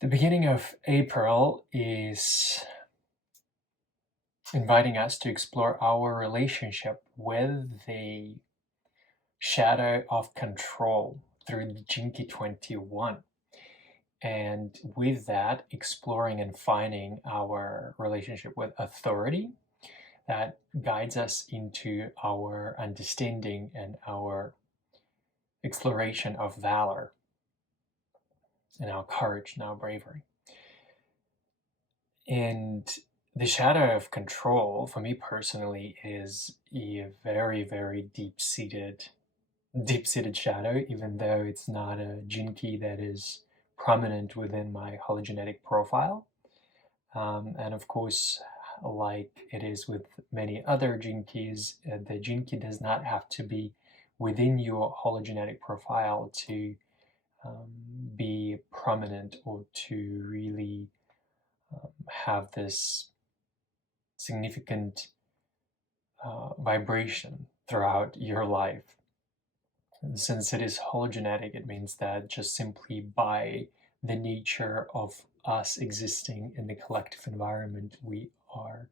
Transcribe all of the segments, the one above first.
The beginning of April is inviting us to explore our relationship with the shadow of control through the Jinki 21. And with that, exploring and finding our relationship with authority that guides us into our understanding and our exploration of valor and our courage and our bravery. And the shadow of control, for me personally, is a very, very deep-seated shadow, even though it's not a gene key that is prominent within my hologenetic profile. And of course, like it is with many other gene keys, the gene key does not have to be within your hologenetic profile to be prominent or to really have this significant vibration throughout your life. And since it is hologenetic, it means that just simply by the nature of us existing in the collective environment, we are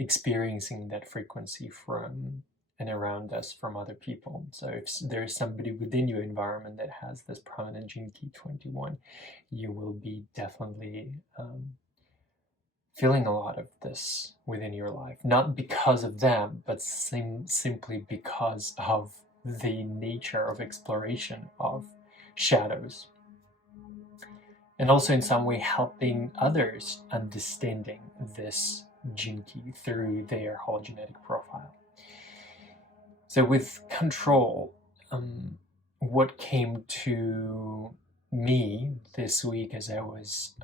experiencing that frequency from and around us from other people. So if there's somebody within your environment that has this prominent gene key 21, you will be definitely feeling a lot of this within your life, not because of them, but simply because of the nature of exploration of shadows. And also in some way helping others understanding this gene key through their hologenetic profile. So with control, what came to me this week as I was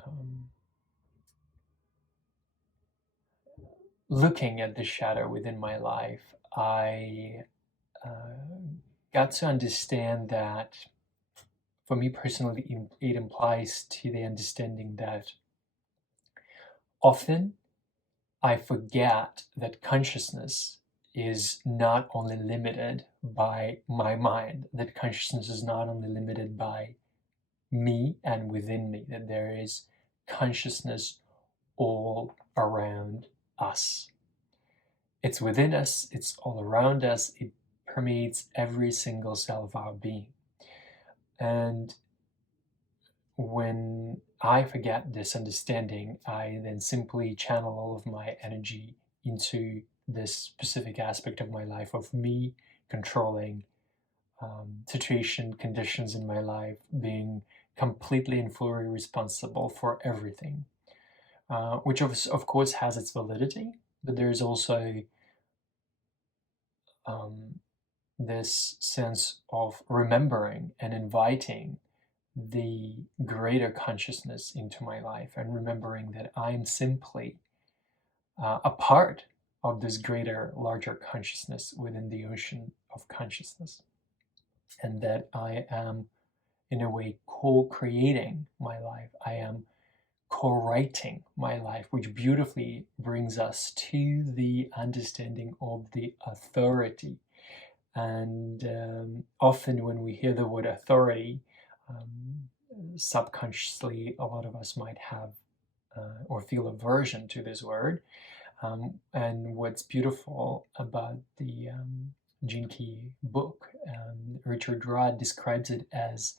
looking at the shadow within my life, I got to understand that for me personally, it implies to the understanding that often I forget that consciousness is not only limited by my mind, that consciousness is not only limited by me and within me, that there is consciousness all around us. It's within us, it's all around us, it permeates every single cell of our being. And when I forget this understanding, I then simply channel all of my energy into this specific aspect of my life of me controlling situation, conditions in my life, being completely and fully responsible for everything, which of course has its validity, but there's also this sense of remembering and inviting the greater consciousness into my life and remembering that I'm simply a part of this greater, larger consciousness within the ocean of consciousness, and that I am, in a way, co-creating my life. I am co-writing my life, which beautifully brings us to the understanding of the authority. And often when we hear the word authority, subconsciously, a lot of us might have or feel aversion to this word. And what's beautiful about the Gene Key book, Richard Rudd describes it as,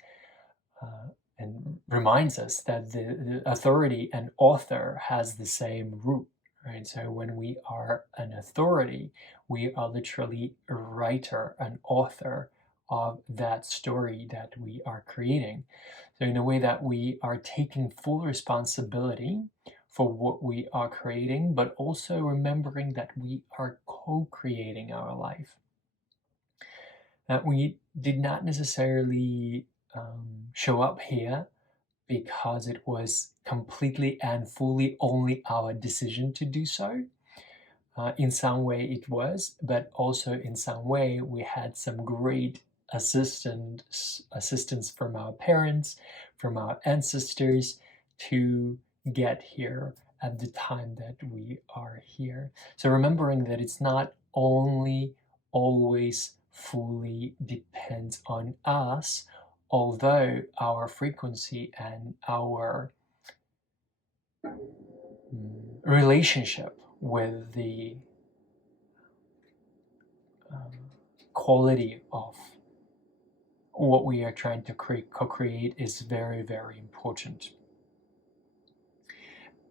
and reminds us that the authority and author has the same root. Right? So when we are an authority, we are literally a writer, an author of that story that we are creating. So in a way that we are taking full responsibility for what we are creating, but also remembering that we are co-creating our life. That we did not necessarily show up here because it was completely and fully only our decision to do so. In some way it was, but also in some way we had some great assistance from our parents, from our ancestors to get here at the time that we are here. So remembering that it's not only always fully depends on us, although our frequency and our relationship with the quality of what we are trying to co-create is very, very important.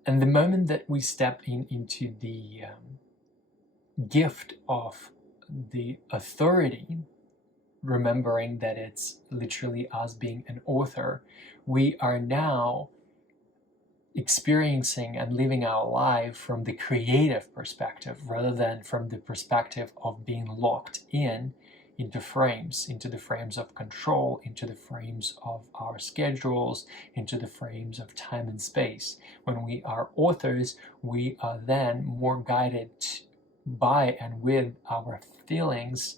And the moment that we step into the gift of the authority, remembering that it's literally us being an author, we are now experiencing and living our life from the creative perspective rather than from the perspective of being locked into frames, into the frames of control, into the frames of our schedules, into the frames of time and space. When we are authors, we are then more guided by and with our feelings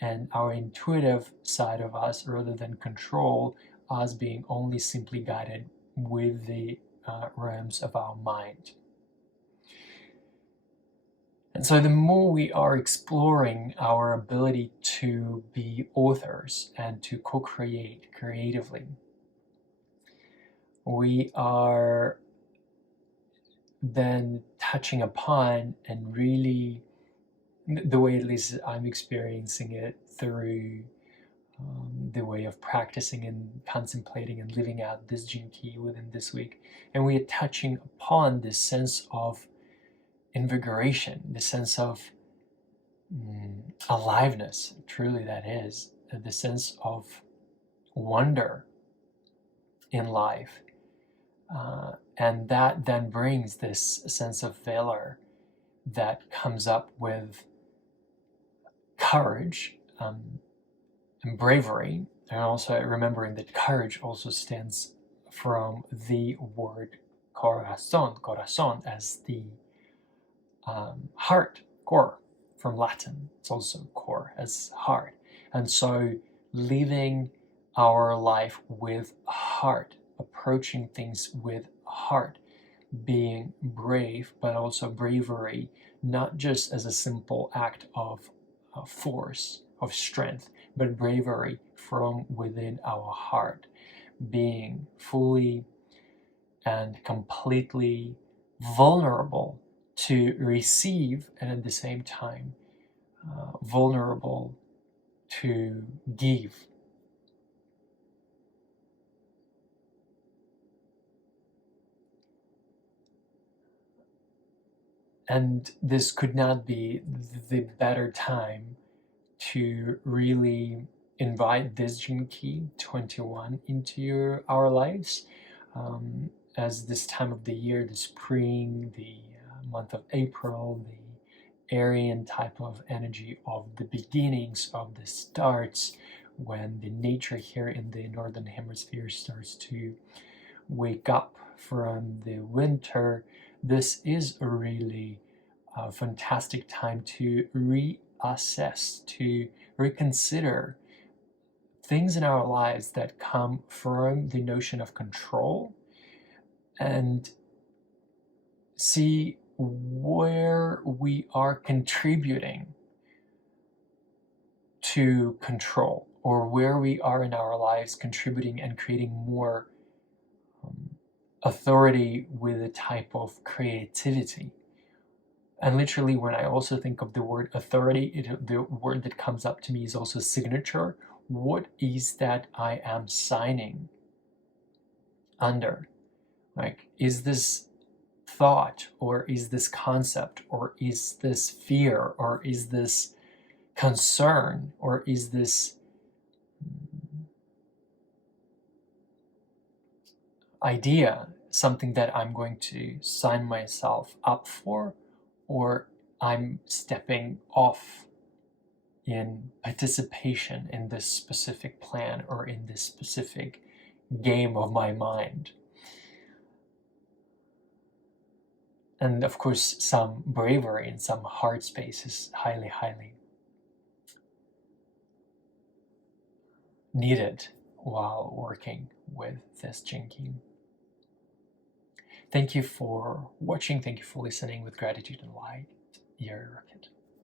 and our intuitive side of us rather than control, us being only simply guided with the realms of our mind. And so the more we are exploring our ability to be authors and to co-create creatively, we are then touching upon, and really, the way at least I'm experiencing it through the way of practicing and contemplating and living out this gene key within this week. And we are touching upon this sense of invigoration, the sense of aliveness, truly that is, the sense of wonder in life. And that then brings this sense of valor that comes up with courage and bravery, and also remembering that courage also stands from the word corazon as the heart, core from Latin. It's also core as heart. And so living our life with heart, approaching things with heart, being brave, but also bravery, not just as a simple act of force, of strength, but bravery from within our heart, being fully and completely vulnerable to receive, and at the same time vulnerable to give. And this could not be the better time to really invite this gene key 21 into our lives, as this time of the year, the spring, the month of April, the Aryan type of energy of the beginnings, of the starts, when the nature here in the northern hemisphere starts to wake up from the winter. This is a really fantastic time to reassess, to reconsider things in our lives that come from the notion of control, and see where we are contributing to control, or where we are in our lives contributing and creating more authority with a type of creativity. And literally, when I also think of the word authority, the word that comes up to me is also signature. What is that I am signing under? Like, is this thought, or is this concept, or is this fear, or is this concern, or is this idea something that I'm going to sign myself up for, or I'm stepping off in participation in this specific plan or in this specific game of my mind? And of course, some bravery and some heart space is highly, highly needed while working with this gene key. Thank you for watching. Thank you for listening. With gratitude and light, your Rocket.